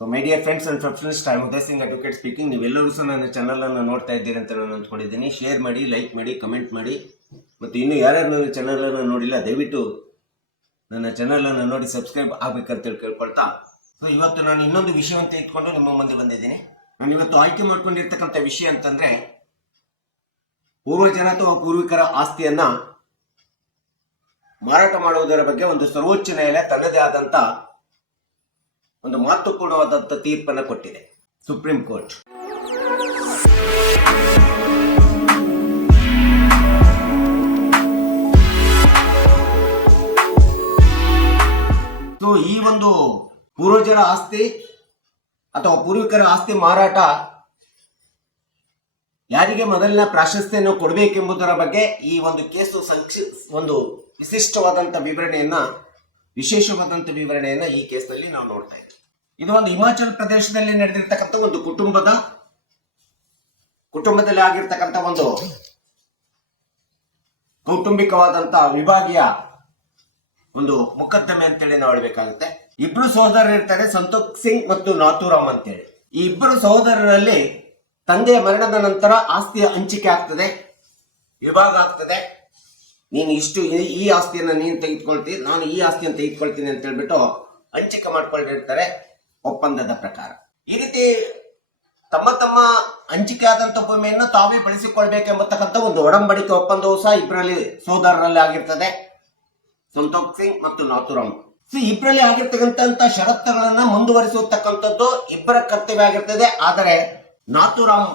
So my dear friends and professionals, I am Uday Singh advocate speaking. ನೀವೆಲ್ಲರೂ ಸಹ ನನ್ನ ಚಾನಲನ್ನು ನೋಡ್ತಾ ಇದ್ದೀರಿ ಅಂತ ನಾನು ಅಂದ್ಕೊಂಡಿದ್ದೀನಿ. ಶೇರ್ ಮಾಡಿ, ಲೈಕ್ ಮಾಡಿ, ಕಮೆಂಟ್ ಮಾಡಿ. ಮತ್ತು ಇನ್ನೂ ಯಾರ್ಯಾರು ನನ್ನ ಚಾನಲನ್ನು ನೋಡಿಲ್ಲ, ದಯವಿಟ್ಟು ನನ್ನ ಚಾನಲನ್ನು ನೋಡಿ ಸಬ್ಸ್ಕ್ರೈಬ್ ಆಗಬೇಕಂತೇಳಿ ಕೇಳ್ಕೊಳ್ತಾ, ಸೊ ಇವತ್ತು ನಾನು ಇನ್ನೊಂದು ವಿಷಯವಂತ ಇಟ್ಕೊಂಡು ನಿಮ್ಮ ಮುಂದೆ ಬಂದಿದ್ದೀನಿ. ನಾನು ಇವತ್ತು ಆಯ್ಕೆ ಮಾಡ್ಕೊಂಡಿರ್ತಕ್ಕಂಥ ವಿಷಯ ಅಂತಂದರೆ, ಪೂರ್ವಜನ ಅಥವಾ ಪೂರ್ವಿಕರ ಆಸ್ತಿಯನ್ನು ಮಾರಾಟ ಮಾಡುವುದರ ಬಗ್ಗೆ ಒಂದು ಸರ್ವೋಚ್ಚ ನ್ಯಾಯಾಲಯ ತನ್ನದೇ ಆದಂಥ ಒಂದು ಮಹತ್ವಪೂರ್ಣವಾದಂಥ ತೀರ್ಪನ್ನು ಕೊಟ್ಟಿದೆ, ಸುಪ್ರೀಂ ಕೋರ್ಟ್. ಸೊ ಈ ಒಂದು ಪೂರ್ವಜರ ಆಸ್ತಿ ಅಥವಾ ಪೂರ್ವಿಕರ ಆಸ್ತಿ ಮಾರಾಟ ಯಾರಿಗೆ ಮೊದಲಿನ ಪ್ರಾಶಸ್ತ್ಯವನ್ನು ಕೊಡಬೇಕೆಂಬುದರ ಬಗ್ಗೆ ಈ ಒಂದು ಕೇಸು ಒಂದು ವಿಶಿಷ್ಟವಾದಂಥ ವಿಶೇಷವಾದಂಥ ವಿವರಣೆಯನ್ನ ಈ ಕೇಸ್ನಲ್ಲಿ ನಾವು ನೋಡ್ತಾ ಇದ್ದೀವಿ. ಇದು ಒಂದು ಹಿಮಾಚಲ ಪ್ರದೇಶದಲ್ಲಿ ನಡೆದಿರ್ತಕ್ಕಂಥ ಒಂದು ಕುಟುಂಬದಲ್ಲಿ ಆಗಿರ್ತಕ್ಕಂಥ ಒಂದು ಕೌಟುಂಬಿಕವಾದಂಥ ವಿಭಾಗೀಯ ಒಂದು ಮೊಕದ್ದಮೆ ಅಂತೇಳಿ ನಾವು ಹೇಳ್ಬೇಕಾಗುತ್ತೆ. ಇಬ್ರು ಸಹೋದರರು ಇರ್ತಾರೆ, ಸಂತೋಷ್ ಸಿಂಗ್ ಮತ್ತು ನಾಥೂರಾಮ್ ಅಂತೇಳಿ. ಈ ಇಬ್ಬರು ಸಹೋದರರಲ್ಲಿ ತಂದೆಯ ಮರಣದ ನಂತರ ಆಸ್ತಿಯ ಹಂಚಿಕೆ ಆಗ್ತದೆ, ವಿಭಾಗ ಆಗ್ತದೆ. ನೀನು ಈ ಆಸ್ತಿಯನ್ನು ನೀನು ತೆಗೆದುಕೊಳ್ತೀನಿ, ನಾನು ಈ ಆಸ್ತಿಯನ್ನು ತೆಗೆದುಕೊಳ್ತೀನಿ ಅಂತ ಹೇಳ್ಬಿಟ್ಟು ಹಂಚಿಕೆ ಮಾಡ್ಕೊಂಡಿರ್ತಾರೆ ಒಪ್ಪಂದದ ಪ್ರಕಾರ. ಈ ರೀತಿ ತಮ್ಮ ಹಂಚಿಕೆ ಆದಂತ ಭೂಮಿಯನ್ನು ತಾವೇ ಬಳಸಿಕೊಳ್ಬೇಕೆಂಬತಕ್ಕಂಥ ಒಂದು ಒಡಂಬಡಿಕೆ ಒಪ್ಪಂದವೂ ಸಹ ಇಬ್ಬರಲ್ಲಿ ಸಹೋದರರಲ್ಲಿ ಆಗಿರ್ತದೆ, ಸಂತೋಷ್ ಸಿಂಗ್ ಮತ್ತು ನಾಥೂರಾಮ್. ಸೊ ಇಬ್ಬರಲ್ಲಿ ಆಗಿರ್ತಕ್ಕಂಥ ಷರತ್ತುಗಳನ್ನ ಮುಂದುವರಿಸತಕ್ಕಂಥದ್ದು ಇಬ್ಬರ ಕರ್ತವ್ಯ ಆಗಿರ್ತದೆ. ಆದರೆ ನಾಥೂರಾಮ್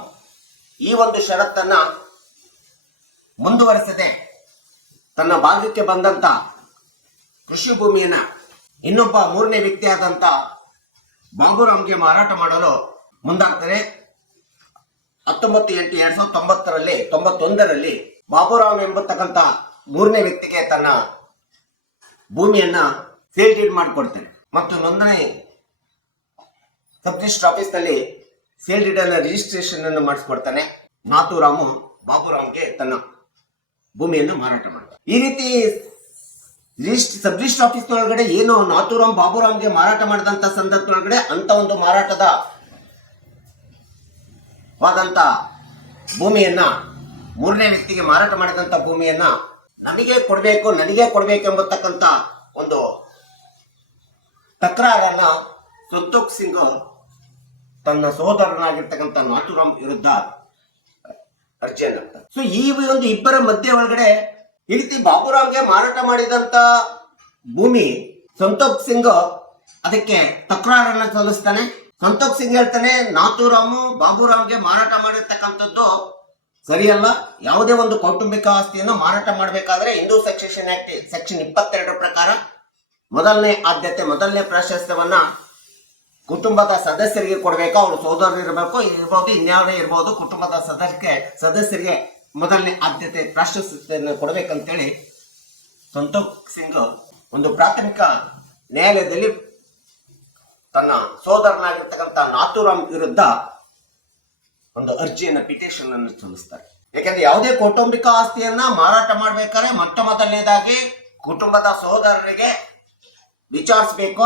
ಈ ಒಂದು ಷರತ್ತನ್ನ ಮುಂದುವರಿಸದೆ ತನ್ನ ಭಾಗಕ್ಕೆ ಬಂದಂತ ಕೃಷಿ ಭೂಮಿಯನ್ನ ಇನ್ನೊಬ್ಬ ಮೂರನೇ ವ್ಯಕ್ತಿಯಾದಂತ ಬಾಬುರಾಮ್ಗೆ ಮಾರಾಟ ಮಾಡಲು ಮುಂದಾಗ್ತಾರೆ. 19/8/1991ರಲ್ಲಿ ಬಾಬುರಾಮ್ ಎಂಬತಕ್ಕಂಥ ಮೂರನೇ ವ್ಯಕ್ತಿಗೆ ತನ್ನ ಭೂಮಿಯನ್ನ ಸೇಲ್ ಡೀಡ್ ಮಾಡಿಕೊಡ್ತಾನೆ ಮತ್ತು ನೋಂದಣಿ ಸಬ್ ರಿಜಿಸ್ಟರ್ ಆಫೀಸ್ ನಲ್ಲಿ ಸೇಲ್ ಡೀಡ್ ಅನ್ನ ರಿಜಿಸ್ಟ್ರೇಷನ್ ಅನ್ನು ಮಾಡಿಸ್ಕೊಡ್ತಾನೆ. ನಾಥೂರಾಮು ಬಾಬುರಾಮ್ಗೆ ತನ್ನ ಭೂಮಿಯನ್ನು ಮಾರಾಟ ಮಾಡ್ತಾರೆ. ಈ ರೀತಿ ಸಬ್ ರಿಜಿಸ್ಟರ್ ಆಫೀಸ್ ಒಳಗಡೆ ಏನು ನಾಥೂರಾಮ್ ಬಾಬುರಾಮ್ಗೆ ಮಾರಾಟ ಮಾಡಿದಂತ ಸಂದರ್ಭದೊಳಗಡೆ ಅಂತ ಒಂದು ಮಾರಾಟವಾದಂತ ಭೂಮಿಯನ್ನ, ಮೂರನೇ ವ್ಯಕ್ತಿಗೆ ಮಾರಾಟ ಮಾಡಿದಂತ ಭೂಮಿಯನ್ನ ನನಗೆ ಕೊಡಬೇಕೆಂಬತಕ್ಕಂಥ ಒಂದು ತಕರಾರನ್ನ ಸಂತೋಷ್ ಸಿಂಗ್ ತನ್ನ ಸಹೋದರನಾಗಿರ್ತಕ್ಕಂಥ ನಾಥೂರಾಮ್ ವಿರುದ್ಧ ಅರ್ಜಿಯನ್ನು ಹಾಕ್ತಾರೆ. ಸೊ ಈ ಒಂದು ಇಬ್ಬರ ಮಧ್ಯೆ ಒಳಗಡೆ ಈ ರೀತಿ ಬಾಬುರಾಮ್ಗೆ ಮಾರಾಟ ಮಾಡಿದಂತ ಭೂಮಿ ಸಂತೋಷ್ ಸಿಂಗ್ ಅದಕ್ಕೆ ತಕರಾರನ್ನ ಸಲ್ಲಿಸ್ತಾನೆ. ಸಂತೋಷ್ ಸಿಂಗ್ ಹೇಳ್ತಾನೆ, ನಾಥೂರಾಮ್ ಬಾಬುರಾಮ್ಗೆ ಮಾರಾಟ ಮಾಡಿರ್ತಕ್ಕಂಥದ್ದು ಸರಿಯಲ್ಲ. ಯಾವುದೇ ಒಂದು ಕೌಟುಂಬಿಕ ಆಸ್ತಿಯನ್ನು ಮಾರಾಟ ಮಾಡಬೇಕಾದ್ರೆ ಹಿಂದೂ ಸಕ್ಸೆಷನ್ ಆಕ್ಟ್ ಸೆಕ್ಷನ್ 22 ಪ್ರಕಾರ ಮೊದಲನೇ ಆದ್ಯತೆ, ಮೊದಲನೇ ಪ್ರಾಶಸ್ತ್ಯವನ್ನ ಕುಟುಂಬದ ಸದಸ್ಯರಿಗೆ ಕೊಡಬೇಕು. ಅವರು ಸಹೋದರರು ಇರಬೇಕು, ಇನ್ಯಾವುದೇ ಇರ್ಬೋದು, ಕುಟುಂಬದ ಸದಸ್ಯರಿಗೆ ಮೊದಲನೇ ಆದ್ಯತೆ ಪ್ರಾಶಸ್ತ್ಯವನ್ನು ಕೊಡಬೇಕಂತೇಳಿ ಸಂತೋಷ್ ಸಿಂಗ್ ಒಂದು ಪ್ರಾಥಮಿಕ ನ್ಯಾಯಾಲಯದಲ್ಲಿ ತನ್ನ ಸಹೋದರನಾಗಿರ್ತಕ್ಕಂಥ ನಾಥೂರಾಮ್ ವಿರುದ್ಧ ಒಂದು ಅರ್ಜಿಯನ್ನು, ಪಿಟಿಷನ್ ಅನ್ನು ಸಲ್ಲಿಸ್ತಾರೆ. ಯಾಕಂದ್ರೆ ಯಾವುದೇ ಕೌಟುಂಬಿಕ ಆಸ್ತಿಯನ್ನ ಮಾರಾಟ ಮಾಡ್ಬೇಕಾದ್ರೆ ಮೊದಲನೇದಾಗಿ ಕುಟುಂಬದ ಸಹೋದರರಿಗೆ ವಿಚಾರಿಸಬೇಕು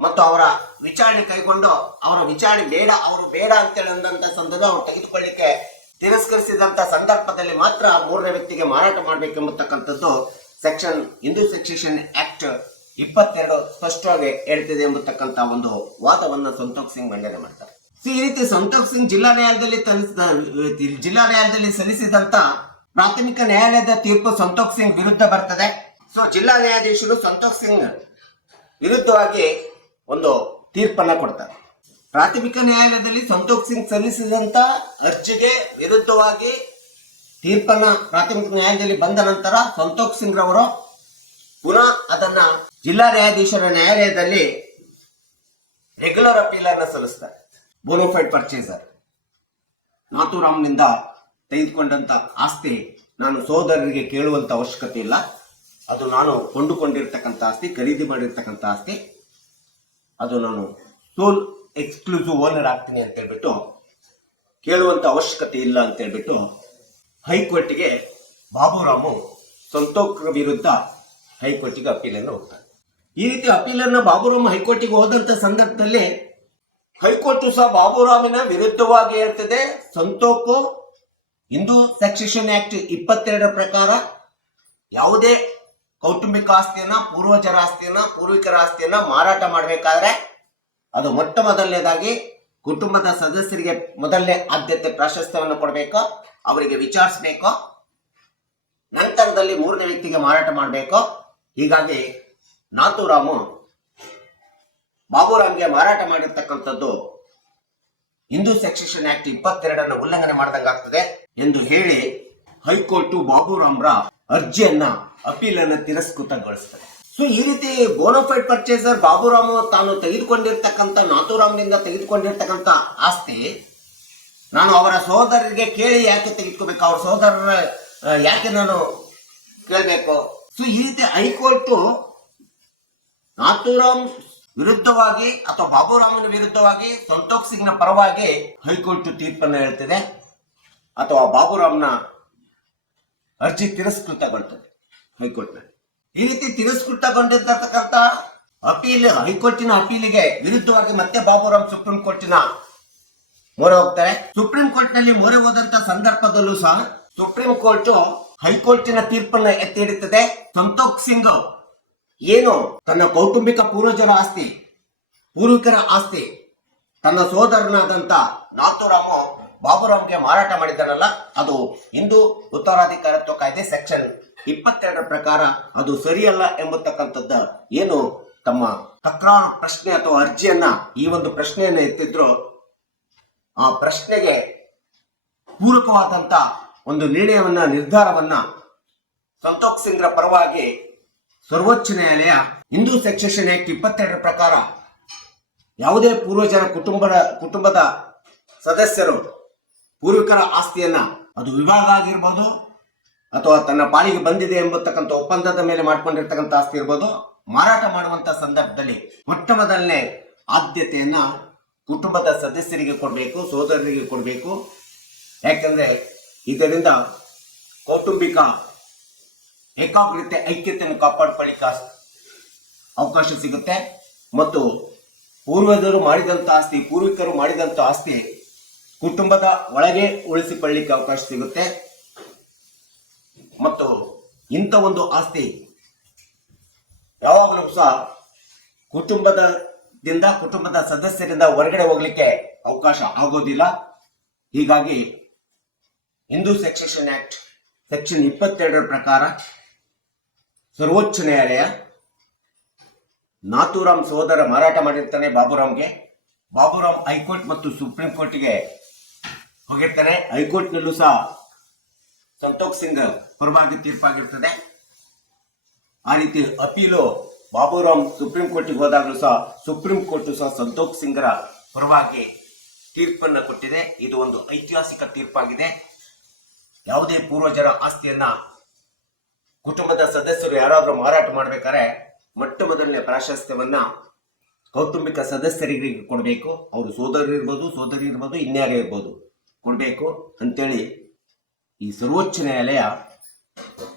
ಮತ್ತು ಅವರ ವಿಚಾರಣೆ ಕೈಗೊಂಡು ಅವರು ಬೇಡ ಅಂತೇಳಿ ಅಂದಂತ ಸಂದರ್ಭ ಅವರು ತೆಗೆದುಕೊಳ್ಳಿಕ್ಕೆ ತಿರಸ್ಕರಿಸಿದಂತ ಸಂದರ್ಭದಲ್ಲಿ ಮಾತ್ರ ಮೂರನೇ ವ್ಯಕ್ತಿಗೆ ಮಾರಾಟ ಮಾಡಬೇಕೆಂಬತಕ್ಕಂಥದ್ದು ಹಿಂದೂ ಸಕ್ಸೆಷನ್ ಆಕ್ಟ್ 22 ಸ್ಪಷ್ಟವಾಗಿ ಹೇಳ್ತಿದೆ ಎಂಬತಕ್ಕಂಥ ಒಂದು ವಾದವನ್ನ ಸಂತೋಷ್ ಸಿಂಗ್ ಮಂಡನೆ ಮಾಡ್ತಾರೆ. ಈ ರೀತಿ ಸಂತೋಷ್ ಸಿಂಗ್ ಜಿಲ್ಲಾ ನ್ಯಾಯಾಲಯದಲ್ಲಿ ಸಲ್ಲಿಸಿದಂತ ಪ್ರಾಥಮಿಕ ನ್ಯಾಯಾಲಯದ ತೀರ್ಪು ಸಂತೋಷ್ ಸಿಂಗ್ ವಿರುದ್ಧ ಬರ್ತದೆ. ಸೊ ಜಿಲ್ಲಾ ನ್ಯಾಯಾಧೀಶರು ಸಂತೋಷ್ ಸಿಂಗ್ ವಿರುದ್ಧವಾಗಿ ಒಂದು ತೀರ್ಪನ್ನ ಕೊಡ್ತಾರೆ. ಪ್ರಾಥಮಿಕ ನ್ಯಾಯಾಲಯದಲ್ಲಿ ಸಂತೋಷ್ ಸಿಂಗ್ ಸಲ್ಲಿಸಿದಂತ ಅರ್ಜಿಗೆ ವಿರುದ್ಧವಾಗಿ ತೀರ್ಪನ್ನ ಪ್ರಾಥಮಿಕ ನ್ಯಾಯಾಲಯದಲ್ಲಿ ಬಂದ ನಂತರ ಸಂತೋಷ್ ಸಿಂಗ್ ರವರು ಪುನಃ ಅದನ್ನ ಜಿಲ್ಲಾ ನ್ಯಾಯಾಧೀಶರ ನ್ಯಾಯಾಲಯದಲ್ಲಿ ರೆಗ್ಯುಲರ್ ಅಪೀಲ್ ಅನ್ನ ಸಲ್ಲಿಸ್ತಾರೆ. ಬೋನೋಫೈಡ್ ಪರ್ಚೇಸರ್, ನಾಥೂರಾಮ್ನಿಂದ ತೆಗೆದುಕೊಂಡಂತ ಆಸ್ತಿ ನಾನು ಸಹೋದರರಿಗೆ ಕೇಳುವಂತ ಅವಶ್ಯಕತೆ ಇಲ್ಲ, ಅದು ನಾನು ಕೊಂಡುಕೊಂಡಿರ್ತಕ್ಕಂಥ ಆಸ್ತಿ, ಖರೀದಿ ಮಾಡಿರ್ತಕ್ಕಂಥ ಆಸ್ತಿ, ಅದು ನಾನು ಸೋಲ್ ಎಕ್ಸ್ಕ್ಲೂಸಿವ್ ಓನರ್ ಆಗ್ತೀನಿ ಅಂತ ಹೇಳ್ಬಿಟ್ಟು ಕೇಳುವಂತ ಅವಶ್ಯಕತೆ ಇಲ್ಲ ಅಂತ ಹೇಳ್ಬಿಟ್ಟು ಹೈಕೋರ್ಟ್ಗೆ ಬಾಬುರಾಮು ಸಂತೋಷ್ ವಿರುದ್ಧ ಹೈಕೋರ್ಟಿಗೆ ಅಪೀಲನ್ನು ಹೋಗ್ತಾರೆ. ಈ ರೀತಿ ಅಪೀಲನ್ನು ಬಾಬುರಾಮ್ ಹೈಕೋರ್ಟಿಗೆ ಹೋದಂತ ಸಂದರ್ಭದಲ್ಲಿ ಹೈಕೋರ್ಟ್ ಸಹ ಬಾಬುರಾಮಿನ ವಿರುದ್ಧವಾಗಿ ಹೇಳ್ತದೆ. ಸಂತೋಕು ಹಿಂದೂ ಸಕ್ಸೆಷನ್ ಆಕ್ಟ್ 22 ಪ್ರಕಾರ ಯಾವುದೇ ಕೌಟುಂಬಿಕ ಆಸ್ತಿಯನ್ನ, ಪೂರ್ವಜರ ಆಸ್ತಿಯನ್ನ, ಪೂರ್ವಿಕರ ಆಸ್ತಿಯನ್ನ ಮಾರಾಟ ಮಾಡಬೇಕಾದ್ರೆ ಅದು ಮೊಟ್ಟ ಮೊದಲನೇದಾಗಿ ಕುಟುಂಬದ ಸದಸ್ಯರಿಗೆ ಮೊದಲನೇ ಆದ್ಯತೆ ಪ್ರಾಶಸ್ತ್ಯವನ್ನು ಕೊಡಬೇಕು, ಅವರಿಗೆ ವಿಚಾರಿಸಬೇಕು, ನಂತರದಲ್ಲಿ ಮೂರನೇ ವ್ಯಕ್ತಿಗೆ ಮಾರಾಟ ಮಾಡಬೇಕು. ಹೀಗಾಗಿ ನಾಥೂರಾಮು ಬಾಬುರಾಮ್ಗೆ ಮಾರಾಟ ಮಾಡಿರ್ತಕ್ಕಂಥದ್ದು ಹಿಂದೂ ಸಕ್ಸೆಷನ್ ಆಕ್ಟ್ 22 ಉಲ್ಲಂಘನೆ ಮಾಡಿದಂಗಾಗ್ತದೆ ಎಂದು ಹೇಳಿ ಹೈಕೋರ್ಟ್ ಬಾಬುರಾಮ್ರ ಅರ್ಜಿಯನ್ನ ಅಪೀಲನ್ನು ತಿರಸ್ಕೃತಗೊಳಿಸ್ತದೆ. ಸೊ ಈ ರೀತಿ ಬೋನಫೈಡ್ ಪರ್ಚೇಸರ್ ಬಾಬುರಾಮ್ ತಾನು ತೆಗೆದುಕೊಂಡಿರ್ತಕ್ಕಂಥ ನಾಥೂರಾಮ್ನಿಂದ ತೆಗೆದುಕೊಂಡಿರ್ತಕ್ಕಂಥ ಆಸ್ತಿ ನಾನು ಅವರ ಸಹೋದರರಿಗೆ ಕೇಳಿ ಯಾಕೆ ತೆಗೆದುಕೋಬೇಕು, ಅವ್ರ ಸಹೋದರರ ಯಾಕೆ ನಾನು ಕೇಳಬೇಕು? ಸೊ ಈ ರೀತಿ ಹೈಕೋರ್ಟ್ ನಾಥೂರಾಮ್ ವಿರುದ್ಧವಾಗಿ ಅಥವಾ ಬಾಬುರಾಮನ ವಿರುದ್ಧವಾಗಿ ಸಂತೋಷ್ ಸಿಂಗ್ನ ಪರವಾಗಿ ಹೈಕೋರ್ಟ್ ತೀರ್ಪನ್ನು ಹೇಳ್ತಿದೆ ಅಥವಾ ಬಾಬುರಾಮ್ನ ಅರ್ಜಿ ತಿರಸ್ಕೃತಗೊಳ್ತದೆ ಹೈಕೋರ್ಟ್ನಲ್ಲಿ. ಈ ರೀತಿ ತಿರಸ್ಕೃತಗೊಂಡಿರ್ತಕ್ಕಂಥ ಅಪೀಲ್, ಹೈಕೋರ್ಟಿನ ಅಪೀಲಿಗೆ ವಿರುದ್ಧವಾಗಿ ಮತ್ತೆ ಬಾಬುರಾಮ್ ಸುಪ್ರೀಂ ಕೋರ್ಟಿನ ಮೊರೆ ಹೋಗ್ತಾರೆ. ಸುಪ್ರೀಂ ಕೋರ್ಟ್ ನಲ್ಲಿ ಮೊರೆ ಹೋದಂತ ಸಂದರ್ಭದಲ್ಲೂ ಸಹ ಸುಪ್ರೀಂ ಕೋರ್ಟ್ ಹೈಕೋರ್ಟಿನ ತೀರ್ಪನ್ನ ಎತ್ತಿ ಹಿಡಿತದೆ. ಸಂತೋಷ್ ಸಿಂಗ್ ಏನು ತನ್ನ ಕೌಟುಂಬಿಕ ಪೂರ್ವಜರ ಆಸ್ತಿ, ಪೂರ್ವಿಕರ ಆಸ್ತಿ ತನ್ನ ಸೋದರನಾದಂತ ನಾಥೂರಾಮು ಬಾಬುರಾಮ್ಗೆ ಮಾರಾಟ ಮಾಡಿದ್ದಾನಲ್ಲ, ಅದು ಹಿಂದೂ ಉತ್ತರಾಧಿಕಾರತ್ವ ಕಾಯ್ದೆ ಸೆಕ್ಷನ್ 22 ಪ್ರಕಾರ ಅದು ಸರಿಯಲ್ಲ ಎಂಬತಕ್ಕಂಥದ್ದ ಏನು ತಮ್ಮ ತಕರಾರು ಪ್ರಶ್ನೆ ಅಥವಾ ಅರ್ಜಿಯನ್ನ, ಈ ಒಂದು ಪ್ರಶ್ನೆಯನ್ನ ಎತ್ತಿದ್ರು, ಆ ಪ್ರಶ್ನೆಗೆ ಪೂರಕವಾದಂತ ಒಂದು ನಿರ್ಣಯವನ್ನ, ನಿರ್ಧಾರವನ್ನ ಸಂತೋಷ್ ಸಿಂಗ್ರ ಪರವಾಗಿ ಸರ್ವೋಚ್ಚ ನ್ಯಾಯಾಲಯ ಹಿಂದೂ ಸಕ್ಸೆಷನ್ ಆಕ್ಟ್ 22 ಪ್ರಕಾರ ಯಾವುದೇ ಪೂರ್ವಜರ ಕುಟುಂಬದ ಸದಸ್ಯರು ಪೂರ್ವಿಕರ ಆಸ್ತಿಯನ್ನ, ಅದು ವಿಭಾಗ ಆಗಿರ್ಬೋದು ಅಥವಾ ತನ್ನ ಪಾಲಿಗೆ ಬಂದಿದೆ ಎಂಬತಕ್ಕಂಥ ಒಪ್ಪಂದದ ಮೇಲೆ ಮಾಡ್ಕೊಂಡಿರ್ತಕ್ಕಂಥ ಆಸ್ತಿ ಇರ್ಬೋದು, ಮಾರಾಟ ಮಾಡುವಂತ ಸಂದರ್ಭದಲ್ಲಿ ಮೊಟ್ಟ ಮೊದಲನೇ ಆದ್ಯತೆಯನ್ನ ಕುಟುಂಬದ ಸದಸ್ಯರಿಗೆ ಕೊಡಬೇಕು, ಸೋದರರಿಗೆ ಕೊಡಬೇಕು. ಯಾಕಂದ್ರೆ ಇದರಿಂದ ಕೌಟುಂಬಿಕ ಏಕಾಗ್ರತೆ, ಐಕ್ಯತೆಯನ್ನು ಕಾಪಾಡಿಕೊಳ್ಳಿಕ್ಕೆ ಅವಕಾಶ ಸಿಗುತ್ತೆ ಮತ್ತು ಪೂರ್ವಜರು ಮಾಡಿದಂತ ಆಸ್ತಿ, ಪೂರ್ವಿಕರು ಮಾಡಿದಂತ ಆಸ್ತಿ ಕುಟುಂಬದ ಒಳಗೆ ಉಳಿಸಿಕೊಳ್ಳಿಕ್ಕೆ ಅವಕಾಶ ಸಿಗುತ್ತೆ ಮತ್ತು ಇಂಥ ಒಂದು ಆಸ್ತಿ ಯಾವಾಗಲೂ ಸಹ ಕುಟುಂಬದ ಸದಸ್ಯರಿಂದ ಹೊರಗಡೆ ಹೋಗ್ಲಿಕ್ಕೆ ಅವಕಾಶ ಆಗೋದಿಲ್ಲ. ಹೀಗಾಗಿ ಹಿಂದೂ ಸಕ್ಸೆಷನ್ ಆಕ್ಟ್ ಸೆಕ್ಷನ್ 22 ಪ್ರಕಾರ ಸರ್ವೋಚ್ಚ ನ್ಯಾಯಾಲಯ ನಾಥೂರಾಮ್ ಸಹೋದರ ಮಾರಾಟ ಮಾಡಿರ್ತಾನೆ ಬಾಬುರಾಮ್ಗೆ, ಬಾಬುರಾಮ್ ಹೈಕೋರ್ಟ್ ಮತ್ತು ಸುಪ್ರೀಂ ಕೋರ್ಟ್ಗೆ ಹೋಗಿರ್ತಾನೆ. ಹೈಕೋರ್ಟ್ನಲ್ಲೂ ಸಹ ಸಂತೋಷ್ ಸಿಂಗ್ ಪರವಾಗಿ ತೀರ್ಪಾಗಿರ್ತದೆ. ಆ ರೀತಿ ಅಪೀಲು ಬಾಬುರಾಮ್ ಸುಪ್ರೀಂ ಕೋರ್ಟ್ಗೆ ಹೋದಾಗಲೂ ಸಹ ಸುಪ್ರೀಂ ಕೋರ್ಟ್ ಸಹ ಸಂತೋಷ್ ಸಿಂಗ್ರ ಪರವಾಗಿ ತೀರ್ಪನ್ನು ಕೊಟ್ಟಿದೆ. ಇದು ಒಂದು ಐತಿಹಾಸಿಕ ತೀರ್ಪಾಗಿದೆ. ಯಾವುದೇ ಪೂರ್ವಜರ ಆಸ್ತಿಯನ್ನ ಕುಟುಂಬದ ಸದಸ್ಯರು ಯಾರಾದರೂ ಮಾರಾಟ ಮಾಡ್ಬೇಕಾದ್ರೆ ಮೊಟ್ಟ ಮೊದಲನೇ ಪ್ರಾಶಸ್ತ್ಯವನ್ನ ಕೌಟುಂಬಿಕ ಸದಸ್ಯರಿಗೆ ಕೊಡಬೇಕು. ಅವರು ಸೋದರಿ ಇರ್ಬೋದು, ಇನ್ಯಾರೇ ಇರ್ಬೋದು, ಕೊಡಬೇಕು ಅಂತೇಳಿ ಈ ಸರ್ವೋಚ್ಚ ನ್ಯಾಯಾಲಯ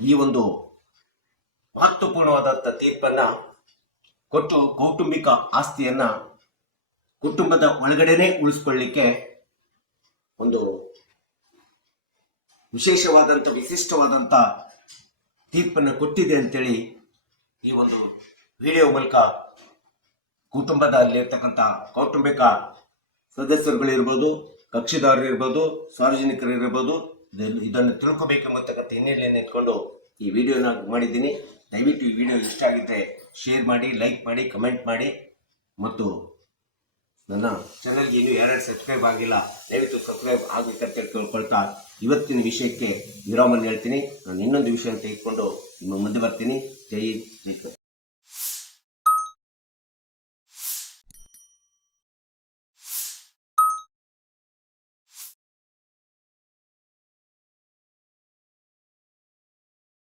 ಈ ಒಂದು ಮಹತ್ವಪೂರ್ಣವಾದಂಥ ತೀರ್ಪನ್ನ ಕೊಟ್ಟು ಕೌಟುಂಬಿಕ ಆಸ್ತಿಯನ್ನ ಕುಟುಂಬದ ಒಳಗಡೆನೆ ಉಳಿಸ್ಕೊಳ್ಳಿಕ್ಕೆ ಒಂದು ವಿಶಿಷ್ಟವಾದಂಥ ತೀರ್ಪನ್ನು ಕೊಟ್ಟಿದೆ ಅಂತೇಳಿ ಈ ಒಂದು ವಿಡಿಯೋ ಮೂಲಕ ಕುಟುಂಬದಲ್ಲಿರ್ತಕ್ಕಂಥ ಕೌಟುಂಬಿಕ ಸದಸ್ಯರುಗಳಿರ್ಬೋದು, ಕಕ್ಷಿದಾರರಿರ್ಬೋದು, ಸಾರ್ವಜನಿಕರಿರ್ಬೋದು, ಇದನ್ನು ತಿಳ್ಕೋಬೇಕೆಂಬತಕ್ಕಂಥ ಹಿನ್ನೆಲೆಯನ್ನು ಇಟ್ಕೊಂಡು ಈ ವಿಡಿಯೋನ ಮಾಡಿದ್ದೀನಿ. ದಯವಿಟ್ಟು ಈ ವಿಡಿಯೋ ಇಷ್ಟ ಆಗಿದ್ದರೆ ಶೇರ್ ಮಾಡಿ, ಲೈಕ್ ಮಾಡಿ, ಕಮೆಂಟ್ ಮಾಡಿ ಮತ್ತು ನನ್ನ ಚಾನಲ್ಗೆ ಇನ್ನೂ ಯಾರ್ಯಾರು ಸಬ್ಸ್ಕ್ರೈಬ್ ಆಗಿಲ್ಲ ದಯವಿಟ್ಟು ಸಬ್ಸ್ಕ್ರೈಬ್ ಆಗಬೇಕಂತ ಕೇಳ್ಕೊಳ್ತಾ ಇವತ್ತಿನ ವಿಷಯಕ್ಕೆ ವಿರಾಮವನ್ನು ಹೇಳ್ತೀನಿ. ನಾನು ಇನ್ನೊಂದು ವಿಷಯ ತೆಗೆದುಕೊಂಡು ನಿಮ್ಮ ಮುಂದೆ ಬರ್ತೀನಿ. ಜೈ ಹಿಂದ್.